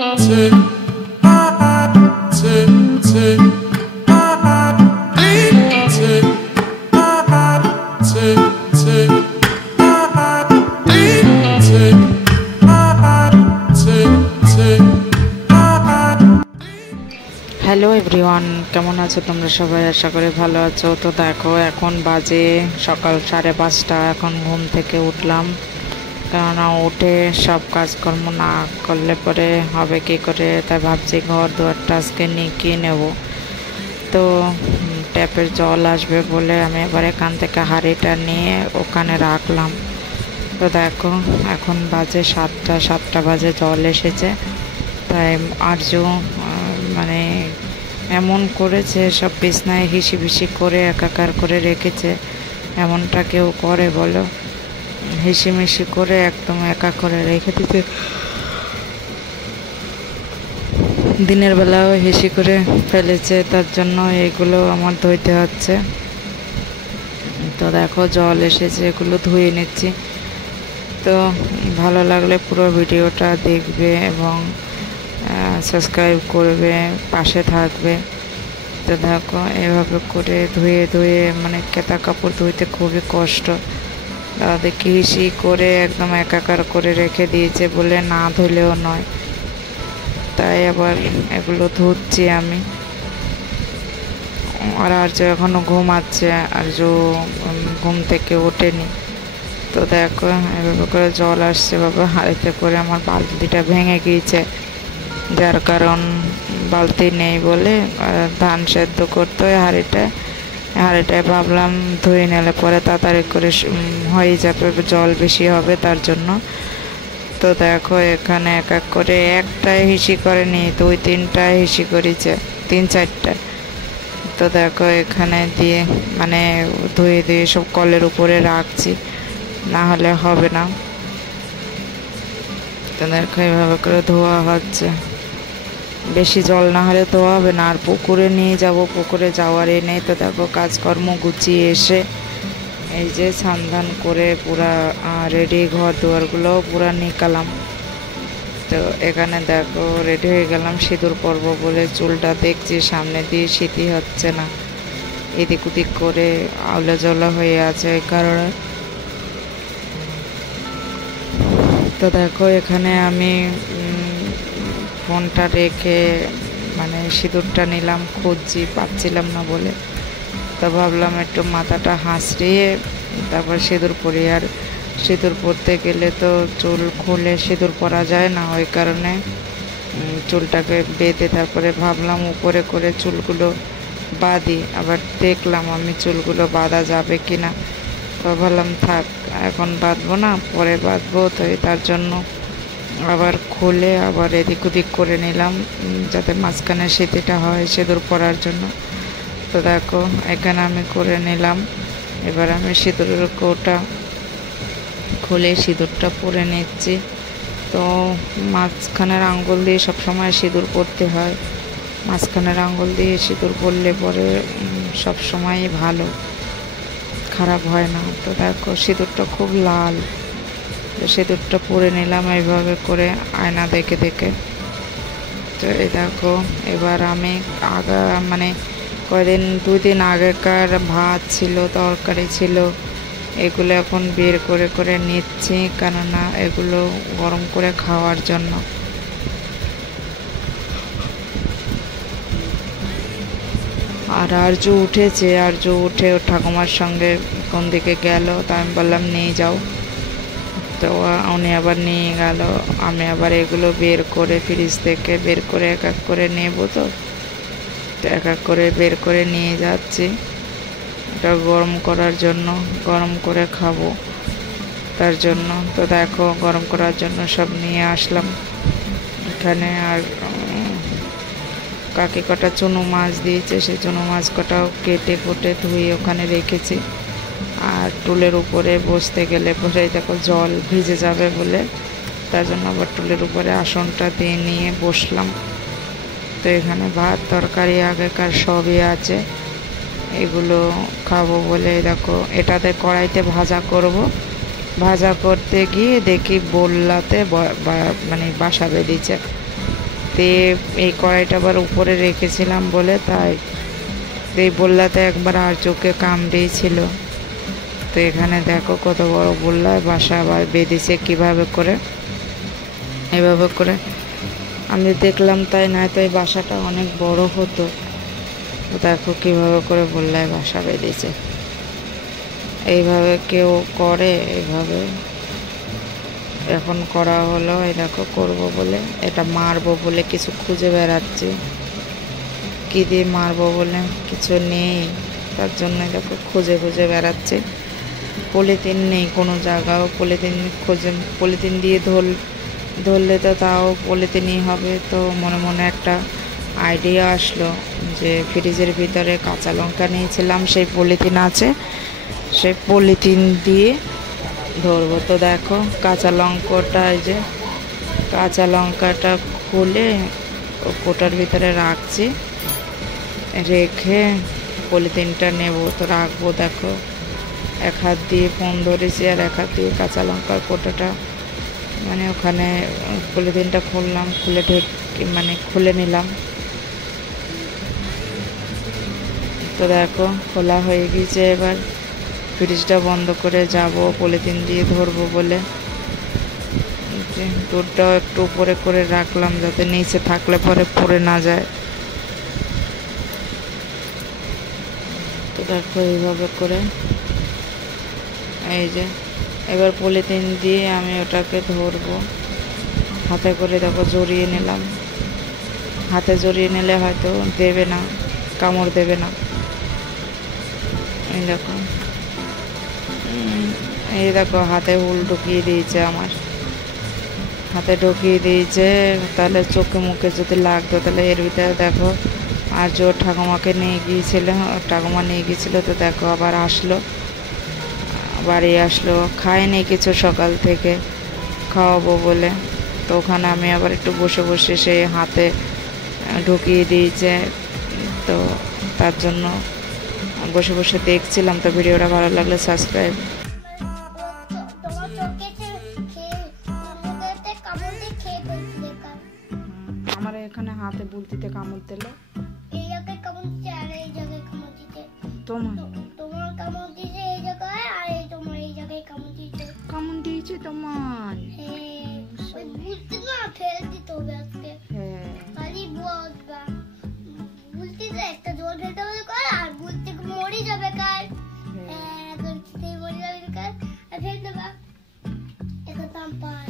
Hello everyone, কেমন আছো তোমরা সবাই? আশা করি ভালো আছো। তো দেখো, এখন বাজে সকাল 5:30। এখন ঘুম থেকে উঠলাম, কেননা উঠে সব কাজকর্ম না করলে পরে হবে কি করে, তাই ভাবছি ঘর দুয়ারটা আজকে নিকিয়ে নেব। তো ট্যাপের জল আসবে বলে আমি এবার এখান থেকে হাঁড়িটা নিয়ে ওখানে রাখলাম। তো দেখো, এখন বাজে 7টা বাজে, জল এসেছে। তাই আর্য মানে এমন করেছে, সব বিছনায় হিসি করে একাকার করে রেখেছে। এমনটা কেউ করে বলো? হিসিমিশি করে একদম একা করে রেখে দিতে। দিনের বেলাও হিসি করে ফেলেছে, তার জন্য এগুলো আমার ধুইতে হচ্ছে। তো দেখো, জল এসেছে, এগুলো ধুয়ে নিচ্ছি। তো ভালো লাগলে পুরো ভিডিওটা দেখবে এবং সাবস্ক্রাইব করবে, পাশে থাকবে। তো দেখো, এভাবে করে ধুয়ে মানে কেতা কাপড় ধুইতে খুবই কষ্ট। দেখি হিসি করে একদম একাকার করে রেখে দিয়েছে বলে না ধুলেও নয়, তাই আবার এগুলো ধুচ্ছি আমি। আর আর্য এখনো ঘুমাচ্ছে, আর্য ঘুম থেকে ওঠেনি। তো দেখো, এভাবে করে জল আসছে বাবা হাঁড়িতে করে। আমার বালতিটা ভেঙে গিয়েছে, যার কারণ বালতি নেই বলে ধান সেদ্ধ করতে হয় হাঁড়িটায় ভাবলাম ধুয়ে নিলে পরে তাড়াতাড়ি করে হয়ে যাবে, জল বেশি হবে তার জন্য। তো দেখো, এখানে এক এক করে একটাই হিসি করেনি, 2-3টায় হিসি করেছে, 3-4টা। তো দেখো, এখানে দিয়ে মানে ধুয়ে সব কলের উপরে রাখছি, না হলে হবে না। তো দেখো, এভাবে করে ধোয়া হচ্ছে। বেশি জল না হলে ধোয়া হবে না। আর পুকুরে নিয়ে যাব, পুকুরে যাওয়ারই নেই। তো দেখো, কাজকর্ম গুছিয়ে এসে এই যে স্নান করে পুরা রেডি, ঘর দুয়ারগুলোও পুরা নিকালাম। তো এখানে দেখো রেডি হয়ে গেলাম সিঁদুর পরব বলে। চুলটা দেখছি সামনে দিয়ে সিঁথি হচ্ছে না, এদিক ওদিক করে আউলা জলা হয়ে আছে, এই কারণে। তো দেখো, এখানে আমি ফোনটা রেখে মানে সিঁদুরটা নিলাম, খুঁজছি, পাচ্ছিলাম না বলে। তো ভাবলাম একটু মাথাটা হাঁচড়িয়ে তারপর সিঁদুর পরি। আর সিঁদুর পরতে গেলে তো চুল খুলে সিঁদুর পরা যায় না, ওই কারণে চুলটাকে বেঁধে তারপরে ভাবলাম উপরে করে চুলগুলো বাঁধি। আবার দেখলাম আমি চুলগুলো বাঁধা যাবে কি না। তো ভাবলাম থাক, এখন বাঁধবো না, পরে বাঁধবো। তো তার জন্য আবার খুলে আবার এদিক ওদিক করে নিলাম, যাতে মাঝখানে সিঁথিটা হয় সিঁদুর পরার জন্য। তো দেখো, এখানে আমি করে নিলাম। এবার আমি সিঁদুরের কৌটা খুলে সিঁদুরটা পরে নিচ্ছি। তো মাঝখানের আঙ্গুল দিয়ে সবসময় সিঁদুর পরতে হয়, মাঝখানের আঙ্গুল দিয়ে সিঁদুর পরলে পরে সবসময়ই ভালো, খারাপ হয় না। তো দেখো, সিঁদুরটা খুব লাল। সিঁদুরটা পরে নিলাম এইভাবে করে আয়না দেখে দেখে। তো এই দেখো, এবার আমি মানে কয়দিন 2 দিন আগেকার ভাত ছিল, তরকারি ছিল, এগুলো এখন বের করে করে নিচ্ছি, কেননা এগুলো গরম করে খাওয়ার জন্য। আর আর্য উঠেছে, আর্য উঠে ওর ঠাকুমার সঙ্গে কোন দিকে গেল, তা আমি বললাম নিয়ে যাও। তো উনি আবার নিয়ে গেল। আমি আবার এগুলো বের করে ফ্রিজ থেকে বের করে এক এক করে নেব। তো এক এক করে বের করে নিয়ে যাচ্ছি, এটা গরম করার জন্য, গরম করে খাবো তার জন্য। তো দেখো, গরম করার জন্য সব নিয়ে আসলাম এখানে। আর কাকি কটা চুনো মাছ দিয়েছে, সেই চুনো মাছ কটাও কেটে কুটে ধুয়ে ওখানে রেখেছি। আর টুলের উপরে বসতে গেলে পরে দেখো জল ভিজে যাবে বলে, তার জন্য আবার টুলের উপরে আসনটা দিয়ে নিয়ে বসলাম। তো এখানে ভাত তরকারি আগেকার সবই আছে, এগুলো খাবো বলে দেখো এটাতে কড়াইতে ভাজা করব। ভাজা করতে গিয়ে দেখি বললাতে মানে বাসা বেঁধেছে। তে এই কড়াইটা আবার উপরে রেখেছিলাম বলে তাই এই বললাতে একবার আর চোখে কামড়িয়েছিল। তো এখানে দেখো কত বড় বললা, বাসা আবার বেঁধেছে কিভাবে করে, এভাবে করে আমি দেখলাম, তাই নয় তো এই বাসাটা অনেক বড় হতো। তো দেখো কিভাবে করে বললায় বাসা বেঁধেছে। এইভাবে কেউ করে, এইভাবে এখন করা হলো। এই দেখো করবো বলে, এটা মারবো বলে কিছু খুঁজে বেড়াচ্ছি, কী দিয়ে মারবো বলে কিছু নেই, তার জন্য দেখো খুঁজে খুঁজে বেড়াচ্ছে। পলিথিন নেই কোনো জায়গাও, পলিথিন খুঁজে, পলিথিন দিয়ে ধরলে তো তাও পলিথিনই হবে। তো মনে মনে একটা আইডিয়া আসলো যে ফ্রিজের ভিতরে কাঁচা লঙ্কা নিয়েছিলাম, সেই পলিথিন আছে, সেই পলিথিন দিয়ে ধরবো। তো দেখো কাঁচা লঙ্কাটা, এই যে কাঁচা লঙ্কাটা খুলে কোটার ভিতরে রাখছি, রেখে পলিথিনটা নেব, তো রাখবো। দেখো এক হাত দিয়ে ফোন ধরেছি আর এক হাত দিয়ে কাঁচা লঙ্কার কোটাটা মানে ওখানে পলিথিনটা খুললাম, খুলে খুলে নিলাম। তো দেখো খোলা হয়ে গিয়েছে। এবার ফ্রিজটা বন্ধ করে যাব পলিথিন দিয়ে ধরবো বলে। দুধটাও একটু উপরে করে রাখলাম যাতে নিচে থাকলে পরে পড়ে না যায়। তো দেখো এইভাবে করে, এই যে এবার পলিথিন দিয়ে আমি ওটাকে ধরবো। হাতে করে দেখো জড়িয়ে নিলাম, হাতে জড়িয়ে নিলে হয়তো দেবে না, কামড় দেবে না। এই দেখো হাতে হুল ঢুকিয়ে দিয়েছে, আমার হাতে ঢুকিয়ে দিয়েছে। তাহলে চোখে মুখে যদি লাগতো তাহলে এর ভিতরে দেখো। আর জোর ঠাকুমাকে নিয়ে গিয়েছিল, ঠাকুমা নিয়ে গিয়েছিল, তো দেখো আবার আসলো, বাড়ি আসলো, খায়নি কিছু সকাল থেকে, খাওয়াবো বলে। তো ওখানে আমি আবার একটু বসে বসে সেই হাতে ঢুকিয়ে দিয়েছে, তো তার জন্য বসে বসে দেখছিলাম। তো ভিডিওটা ভালো লাগলে সাবস্ক্রাইব। আমার এখানে হাতে বুলতিতে কামড় দিল, এই জায়গায় কামড় দিচ্ছে আর এই জায়গায় কামড় দিচ্ছে। তোমার কামড় দিয়েছে এই জায়গায়, আর এই তোমার এই জায়গায় কামড় দিয়েছে। কামড় দিয়েছে তোমার? হ্যাঁ, ওই বুলতি না ফেলে দিতে হবে আজকে। হ্যাঁ, খালি বলবা বুলতিতে একটা জল ফেলতে হবে কার, আর বুলতি মরে যাবে কার। হ্যাঁ, বুলতি মরে যাবে কার, আর ফেলে দেবা। এটা তারপরে